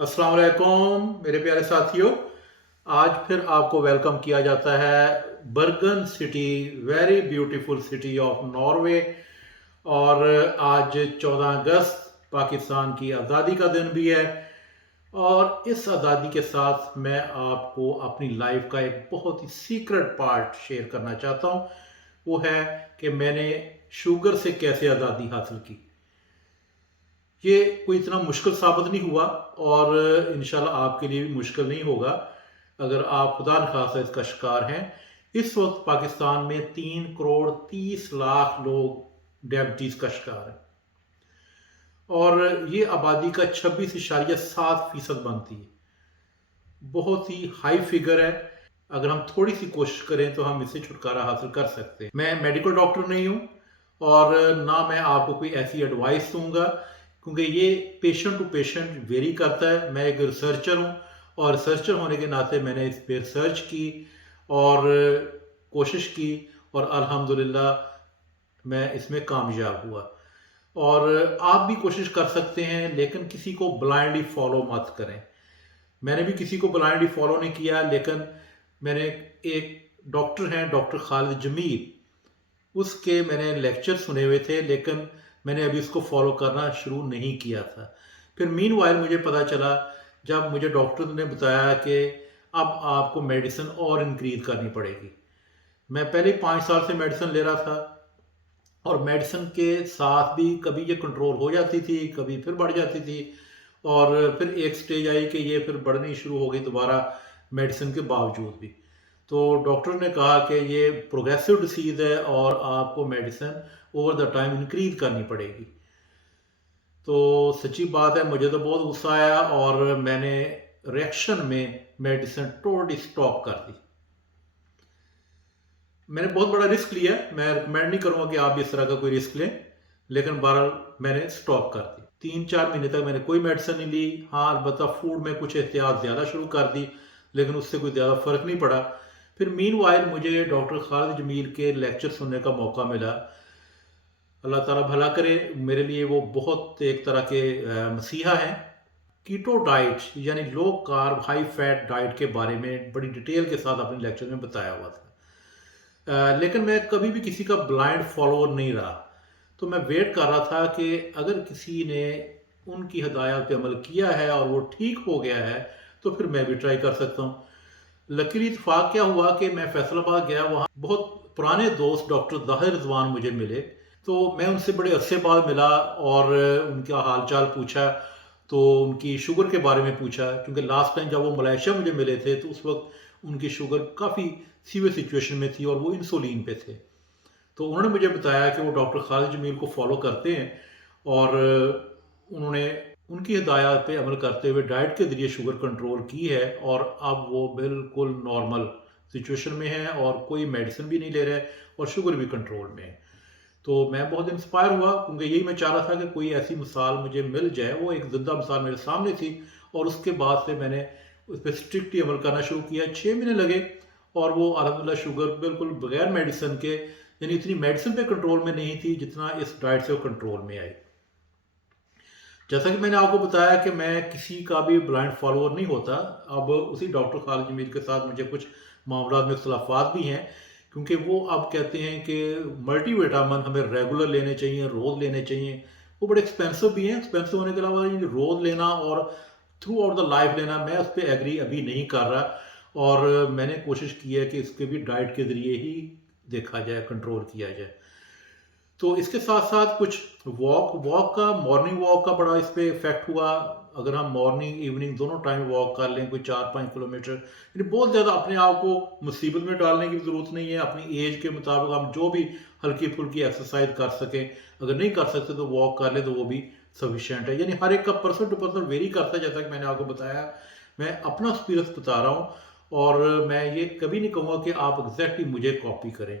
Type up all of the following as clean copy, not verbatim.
अस्सलाम वालेकुम मेरे प्यारे साथियों। आज फिर आपको वेलकम किया जाता है Bergen city, very beautiful city of Norway. और आज 14 अगस्त पाकिस्तान की आज़ादी का दिन भी है। और इस आज़ादी के साथ मैं आपको अपनी लाइफ का एक बहुत ही सीक्रेट पार्ट शेयर करना चाहता हूँ। वो है कि मैंने शुगर से कैसे आज़ादी हासिल की। ये कोई इतना मुश्किल साबित नहीं हुआ और इंशाल्लाह आपके लिए भी मुश्किल नहीं होगा अगर आप खुदा न खास्ता इसका शिकार हैं। इस वक्त पाकिस्तान में 3 करोड़ 30 लाख लोग डायबिटीज़ का शिकार है और ये आबादी का 26.7% बनती है। बहुत ही हाई फिगर है। अगर हम थोड़ी सी कोशिश करें तो हम इससे छुटकारा हासिल कर सकते हैं। मैं मेडिकल डॉक्टर नहीं हूँ और ना मैं आपको कोई ऐसी एडवाइस दूंगा, क्योंकि ये पेशेंट टू पेशेंट वेरी करता है। मैं एक रिसर्चर हूँ और रिसर्चर होने के नाते मैंने इस पर रिसर्च की और कोशिश की और अल्हम्दुलिल्लाह मैं इसमें कामयाब हुआ। और आप भी कोशिश कर सकते हैं, लेकिन किसी को ब्लाइंडली फॉलो मत करें। मैंने भी किसी को ब्लाइंडली फॉलो नहीं किया, लेकिन मैंने एक डॉक्टर हैं, डॉक्टर खालिद जमील, उसके मैंने लेक्चर सुने हुए थे, लेकिन मैंने अभी उसको फॉलो करना शुरू नहीं किया था। फिर मीनवाइल मुझे पता चला, जब मुझे डॉक्टर ने बताया कि अब आपको मेडिसिन और इंक्रीज करनी पड़ेगी। मैं पहले 5 साल से मेडिसिन ले रहा था और मेडिसिन के साथ भी कभी ये कंट्रोल हो जाती थी, कभी फिर बढ़ जाती थी और फिर एक स्टेज आई कि ये फिर बढ़नी शुरू हो गई दोबारा मेडिसिन के बावजूद भी। तो डॉक्टर ने कहा कि ये प्रोग्रेसिव डिसीज़ है और आपको medicine over the time increase करनी पड़ेगी। तो सच्ची बात है, मुझे तो बहुत गुस्सा आया और मैंने रिएक्शन में मेडिसिन टोटली स्टॉप कर दी। मैंने बहुत बड़ा रिस्क लिया। मैं रिकमेंड नहीं करूंगा कि आप भी इस तरह का कोई रिस्क लें, लेकिन बहरहाल मैंने स्टॉप कर दी। 3-4 महीने तक मैंने कोई मेडिसिन नहीं ली। हाँ, अलबत्ता फूड में कुछ एहतियात ज़्यादा शुरू कर दी, लेकिन उससे कोई ज़्यादा फ़र्क नहीं पड़ा। फिर मीनवाइल मुझे डॉक्टर खालिद जमील के लेक्चर सुनने का मौका मिला। अल्लाह ताला भला करे, मेरे लिए वो बहुत एक तरह के मसीहा हैं। कीटो डाइट यानी low carb high fat diet के बारे में बड़ी डिटेल के साथ अपने लेक्चर में बताया हुआ था। लेकिन मैं कभी भी किसी का ब्लाइंड फॉलोअर नहीं रहा। तो मैं वेट कर रहा था कि अगर किसी ने उनकी हदायत पे अमल किया है और वो ठीक हो गया है तो फिर मैं भी ट्राई कर सकता हूँ। लकीली इत्तेफाक क्या हुआ कि मैं फैसलाबाद गया, वहाँ बहुत पुराने दोस्त डॉक्टर दाहिर रिजवान मुझे मिले। तो मैं उनसे बड़े अरसे बाद मिला और उनका हाल चाल पूछा, तो उनकी शुगर के बारे में पूछा, क्योंकि लास्ट टाइम जब वो मलेशिया मुझे मिले थे तो उस वक्त उनकी शुगर काफ़ी सीवियर सिचुएशन में थी और वो इंसुलिन पे थे। तो उन्होंने मुझे बताया कि वो डॉक्टर खालिद जमील को फॉलो करते हैं और उन्होंने उनकी हिदायत पे अमल करते हुए डाइट के ज़रिए शुगर कंट्रोल की है और अब वो बिल्कुल नॉर्मल सिचुएशन में है और कोई मेडिसिन भी नहीं ले रहे और शुगर भी कंट्रोल में है। तो मैं बहुत इंस्पायर हुआ, क्योंकि यही मैं चाह रहा था कि कोई ऐसी मिसाल मुझे मिल जाए। वो एक ज़िंदा मिसाल मेरे सामने थी और उसके बाद से मैंने उस पर स्ट्रिक्टली अमल करना शुरू किया। 6 महीने लगे और वो अल्हम्दुलिल्लाह शुगर बिल्कुल बगैर मेडिसिन के, यानी इतनी मेडिसिन पे कंट्रोल में नहीं थी जितना इस डाइट से वो कंट्रोल में आई। जैसा कि मैंने आपको बताया कि मैं किसी का भी ब्लाइंड फॉलोअर नहीं होता। अब उसी डॉक्टर खालिद जमील के साथ मुझे कुछ मामला में इख्तलाफात भी हैं, क्योंकि वो अब कहते हैं कि मल्टी विटामिन हमें रेगुलर लेने चाहिए, रोज़ लेने चाहिए। वो बड़े एक्सपेंसिव भी हैं। एक्सपेंसिव होने के अलावा ये रोज़ लेना और थ्रू आउट द लाइफ लेना, मैं उस पर एग्री अभी नहीं कर रहा। और मैंने कोशिश की है कि इसके भी डाइट के ज़रिए ही देखा जाए, कंट्रोल किया जाए। तो इसके साथ साथ कुछ वॉक वॉक का मॉर्निंग वॉक का बड़ा इस पे इफेक्ट हुआ। अगर हम मॉर्निंग इवनिंग दोनों टाइम वॉक कर लें कोई 4-5 किलोमीटर, यानी बहुत ज़्यादा अपने आप को मुसीबत में डालने की ज़रूरत नहीं है। अपनी एज के मुताबिक हम जो भी हल्की फुल्की एक्सरसाइज कर सकें, अगर नहीं कर सकते तो वॉक कर लें, तो वो भी सफिशेंट है। यानी हर एक का पर्सन टू पर्सन वेरी करता है। जैसा कि मैंने आपको बताया, मैं अपना एक्सपीरियंस बता रहा हूँ और मैं ये कभी नहीं कहूँगा कि आप एग्जैक्टली मुझे कॉपी करें।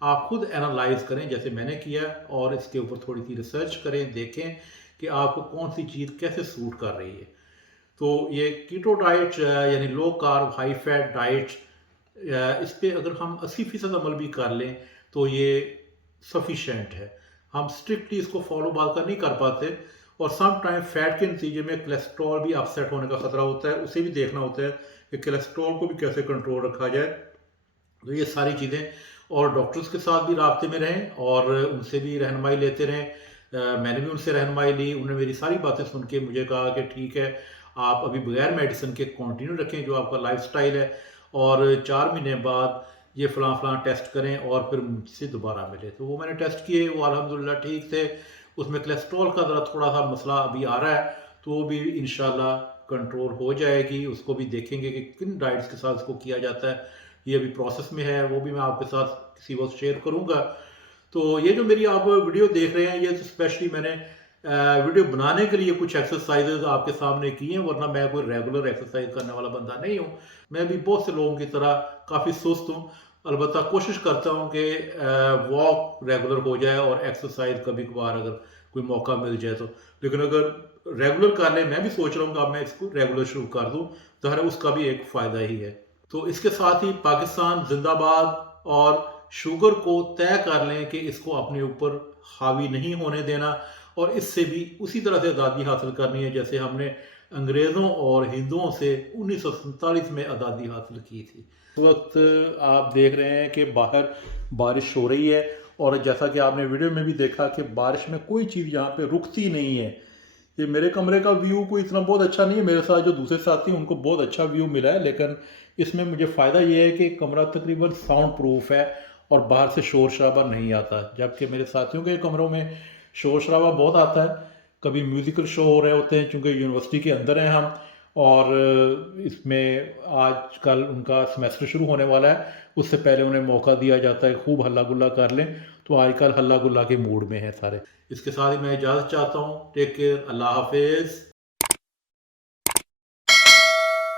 आप खुद एनालाइज करें जैसे मैंने किया और इसके ऊपर थोड़ी सी रिसर्च करें, देखें कि आपको कौन सी चीज़ कैसे सूट कर रही है। तो ये कीटो डाइट यानी low carb high fat diet, इस पे अगर हम 80% अमल भी कर लें तो ये सफिशेंट है। हम स्ट्रिक्टली इसको फॉलो बात का नहीं कर पाते اور سم ٹائم فیٹ کے نتیجے میں کولیسٹرول بھی اپسیٹ ہونے کا خطرہ ہوتا ہے، اسے بھی دیکھنا ہوتا ہے کہ کولیسٹرول کو بھی کیسے کنٹرول رکھا جائے. تو یہ ساری چیزیں، اور ڈاکٹرز کے ساتھ بھی رابطے میں رہیں اور ان سے بھی رہنمائی لیتے رہیں. میں نے بھی ان سے رہنمائی لی، انہوں نے میری ساری باتیں سن کے مجھے کہا کہ ٹھیک ہے آپ ابھی بغیر میڈیسن کے کنٹینیو رکھیں جو آپ کا لائف سٹائل ہے، اور 4 مہینے بعد یہ فلاں فلاں ٹیسٹ کریں اور پھر مجھ سے دوبارہ ملے. تو وہ میں نے ٹیسٹ کیے، وہ الحمدللہ ٹھیک تھے. اس میں کولیسٹرول کا ذرا تھوڑا سا مسئلہ ابھی آ رہا ہے، تو وہ بھی انشاءاللہ کنٹرول ہو جائے گی. اس کو بھی دیکھیں گے کہ کن ڈائٹس کے ساتھ اس کو کیا جاتا ہے، یہ ابھی پروسیس میں ہے، وہ بھی میں آپ کے ساتھ کسی وقت شیئر کروں گا. تو یہ جو میری آپ ویڈیو دیکھ رہے ہیں، یہ اسپیشلی میں نے ویڈیو بنانے کے لیے کچھ ایکسرسائزز آپ کے سامنے کی ہیں، ورنہ میں کوئی ریگولر ایکسرسائز کرنے والا بندہ نہیں ہوں. میں بھی بہت سے لوگوں کی طرح کافی سست ہوں. البتہ کوشش کرتا ہوں کہ واک ریگولر ہو جائے اور ایکسرسائز کبھی کبھار اگر کوئی موقع مل جائے تو. لیکن اگر ریگولر کر لیں، میں بھی سوچ رہا ہوں کہ اب میں اس کو ریگولر شروع کر دوں، ظاہر ہے اس کا بھی ایک فائدہ ہی ہے. تو اس کے ساتھ ہی پاکستان زندہ باد، اور شوگر کو طے کر لیں کہ اس کو اپنے اوپر حاوی نہیں ہونے دینا، اور اس سے بھی اسی طرح سے آزادی حاصل کرنی ہے جیسے ہم نے انگریزوں اور ہندوؤں سے 1947 میں آزادی حاصل کی تھی. اس وقت آپ دیکھ رہے ہیں کہ باہر بارش ہو رہی ہے، اور جیسا کہ آپ نے ویڈیو میں بھی دیکھا کہ بارش میں کوئی چیز یہاں پہ رکتی نہیں ہے. یہ میرے کمرے کا ویو کوئی اتنا بہت اچھا نہیں ہے، میرے ساتھ جو دوسرے ساتھی ہیں ان کو بہت اچھا ویو ملا ہے، لیکن اس میں مجھے فائدہ یہ ہے کہ کمرہ تقریباً ساؤنڈ پروف ہے اور باہر سے شور شرابہ نہیں آتا. جبکہ میرے ساتھیوں کے کمروں میں شور شرابہ بہت آتا ہے، کبھی میوزیکل شو ہو رہے ہوتے ہیں چونکہ یونیورسٹی کے اندر ہیں ہم، اور اس میں آج کل ان کا سیمیسٹر شروع ہونے والا ہے، اس سے پہلے انہیں موقع دیا جاتا ہے خوب ہلا گلا کر لیں. تو آج کل ہلا گلا کے موڈ میں ہیں سارے. اس کے ساتھ ہی میں اجازت چاہتا ہوں. ٹیک کیئر، اللہ حافظ.